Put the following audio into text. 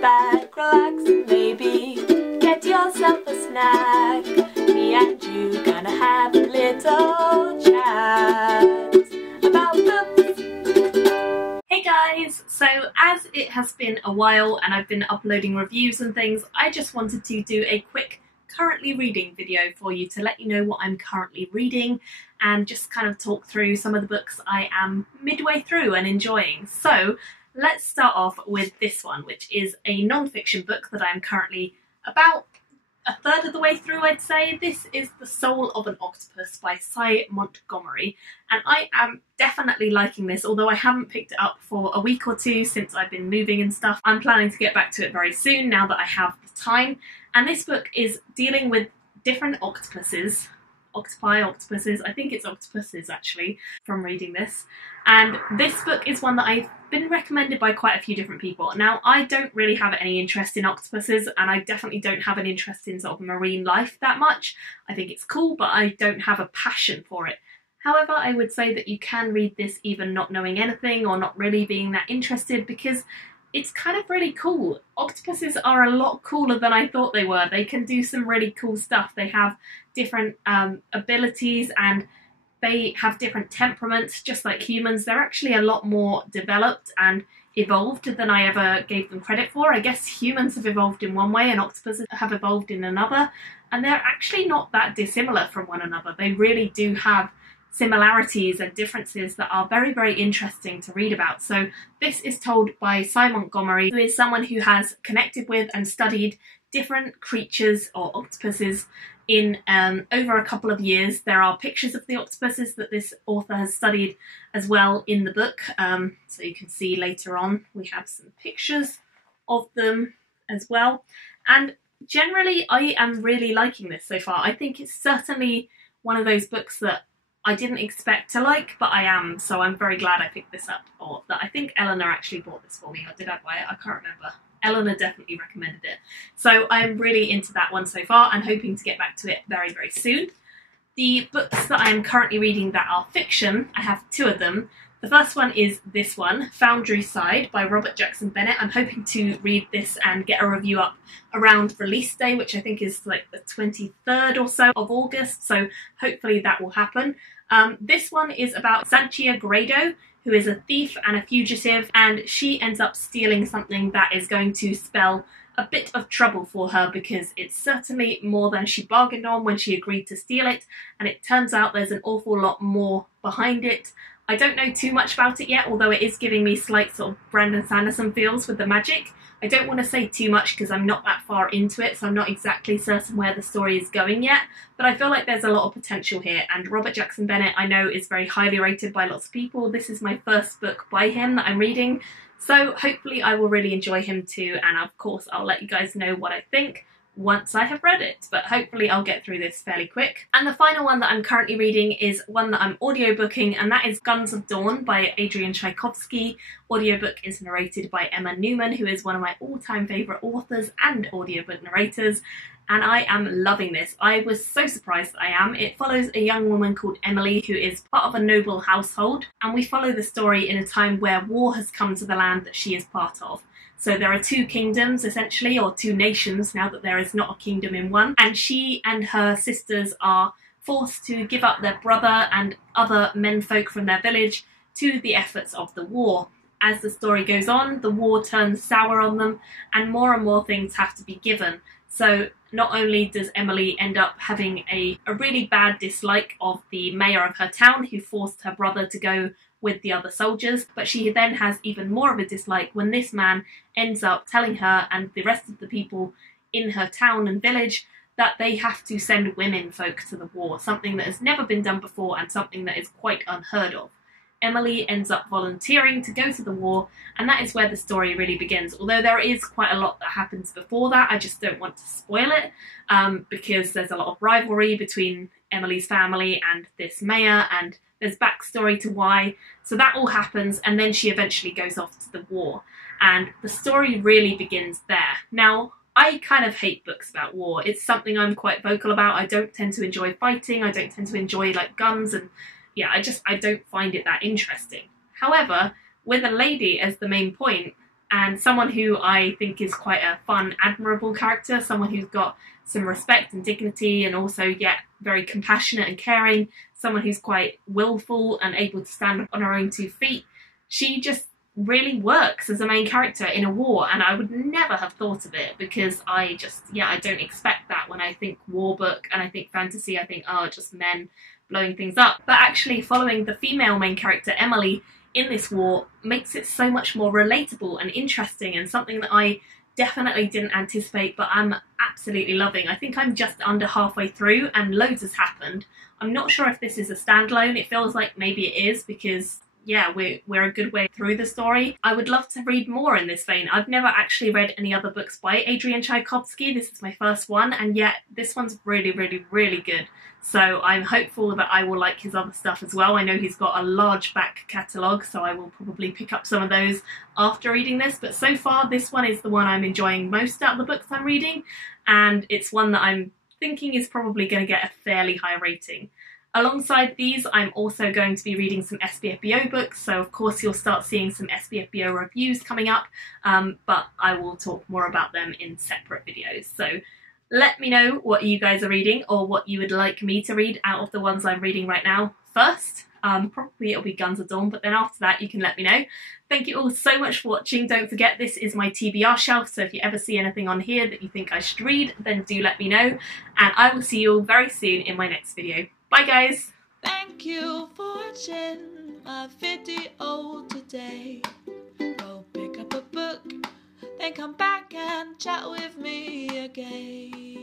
back, relax, and maybe get yourself a snack. Me and you gonna have a little chat about books. Hey guys, so as it has been a while and I've been uploading reviews and things, I just wanted to do a quick currently reading video for you to let you know what I'm currently reading and just kind of talk through some of the books I am midway through and enjoying. So let's start off with this one, which is a non-fiction book that I'm currently about a third of the way through, I'd say. This is The Soul of an Octopus by Cy Montgomery, and I am definitely liking this, although I haven't picked it up for a week or two since I've been moving and stuff. I'm planning to get back to it very soon now that I have the time, and this book is dealing with different octopuses. Octopuses, I think it's octopuses actually, from reading this. And this book is one that I've been recommended by quite a few different people. Now, I don't really have any interest in octopuses, and I definitely don't have an interest in sort of marine life that much. I think it's cool, but I don't have a passion for it. However, I would say that you can read this even not knowing anything or not really being that interested, because it's kind of really cool. Octopuses are a lot cooler than I thought they were. They can do some really cool stuff. They have different abilities and they have different temperaments, just like humans. They're actually a lot more developed and evolved than I ever gave them credit for. I guess humans have evolved in one way and octopuses have evolved in another, and they're actually not that dissimilar from one another. They really do have similarities and differences that are very, very interesting to read about. So this is told by Cy Montgomery, who is someone who has connected with and studied different creatures or octopuses in over a couple of years. There are pictures of the octopuses that this author has studied as well in the book. So you can see later on we have some pictures of them as well. And generally I am really liking this so far. I think it's certainly one of those books that I didn't expect to like, but I am, so I'm very glad I picked this up. Or that I think Eleanor actually bought this for me, or did I buy it? I can't remember. Eleanor definitely recommended it. So I'm really into that one so far and hoping to get back to it very, very soon. The books that I am currently reading that are fiction, I have two of them. The first one is this one, Foundry Side by Robert Jackson Bennett. I'm hoping to read this and get a review up around release day, which I think is like the 23rd or so of August, so hopefully that will happen. This one is about Sanchia Grado, who is a thief and a fugitive, and she ends up stealing something that is going to spell a bit of trouble for her, because it's certainly more than she bargained on when she agreed to steal it, and it turns out there's an awful lot more behind it. I don't know too much about it yet, although it is giving me slight sort of Brandon Sanderson feels with the magic. I don't want to say too much because I'm not that far into it, so I'm not exactly certain where the story is going yet, but I feel like there's a lot of potential here, and Robert Jackson Bennett I know is very highly rated by lots of people. This is my first book by him that I'm reading, so hopefully I will really enjoy him too, and of course I'll let you guys know what I think once I have read it, but hopefully I'll get through this fairly quick. And the final one that I'm currently reading is one that I'm audiobooking, and that is Guns of Dawn by Adrian Tchaikovsky. Audiobook is narrated by Emma Newman, who is one of my all-time favourite authors and audiobook narrators, and I am loving this. I was so surprised that I am. It follows a young woman called Emily who is part of a noble household, and we follow the story in a time where war has come to the land that she is part of. So there are two kingdoms, essentially, or two nations, now that there is not a kingdom in one. And she and her sisters are forced to give up their brother and other menfolk from their village to the efforts of the war. As the story goes on, the war turns sour on them, and more things have to be given. So not only does Emily end up having a really bad dislike of the mayor of her town, who forced her brother to go with the other soldiers, but she then has even more of a dislike when this man ends up telling her and the rest of the people in her town and village that they have to send women folk to the war, something that has never been done before and something that is quite unheard of. Emily ends up volunteering to go to the war, and that is where the story really begins, although there is quite a lot that happens before that. I just don't want to spoil it, because there's a lot of rivalry between Emily's family and this mayor, and there's backstory to why. So that all happens, and then she eventually goes off to the war, and the story really begins there. Now, I kind of hate books about war. It's something I'm quite vocal about. I don't tend to enjoy fighting. I don't tend to enjoy like guns, and yeah, I don't find it that interesting. However, with a lady as the main point, and someone who I think is quite a fun, admirable character, someone who's got some respect and dignity and also yet very compassionate and caring, someone who's quite willful and able to stand on her own 2 feet. She just really works as a main character in a war, and I would never have thought of it because I don't expect that when I think war book and I think fantasy. I think, oh, just men blowing things up. But actually following the female main character, Emily, in this war makes it so much more relatable and interesting, and something that I definitely didn't anticipate, but I'm absolutely loving. I think I'm just under halfway through and loads has happened. I'm not sure if this is a standalone. It feels like maybe it is because yeah, we're a good way through the story. I would love to read more in this vein. I've never actually read any other books by Adrian Tchaikovsky. This is my first one, and yet this one's really, really, really good. So I'm hopeful that I will like his other stuff as well. I know he's got a large back catalogue, so I will probably pick up some of those after reading this. But so far, this one is the one I'm enjoying most out of the books I'm reading, and it's one that I'm thinking is probably going to get a fairly high rating. Alongside these, I'm also going to be reading some SPF Beyond books, so of course you'll start seeing some SPF Beyond reviews coming up, but I will talk more about them in separate videos. So let me know what you guys are reading or what you would like me to read out of the ones I'm reading right now first. Probably it'll be Guns of Dawn, but then after that you can let me know. Thank you all so much for watching. Don't forget, this is my TBR shelf, so if you ever see anything on here that you think I should read, then do let me know, and I will see you all very soon in my next video. Bye guys! Thank you for watching my video today. Go pick up a book, then come back and chat with me again.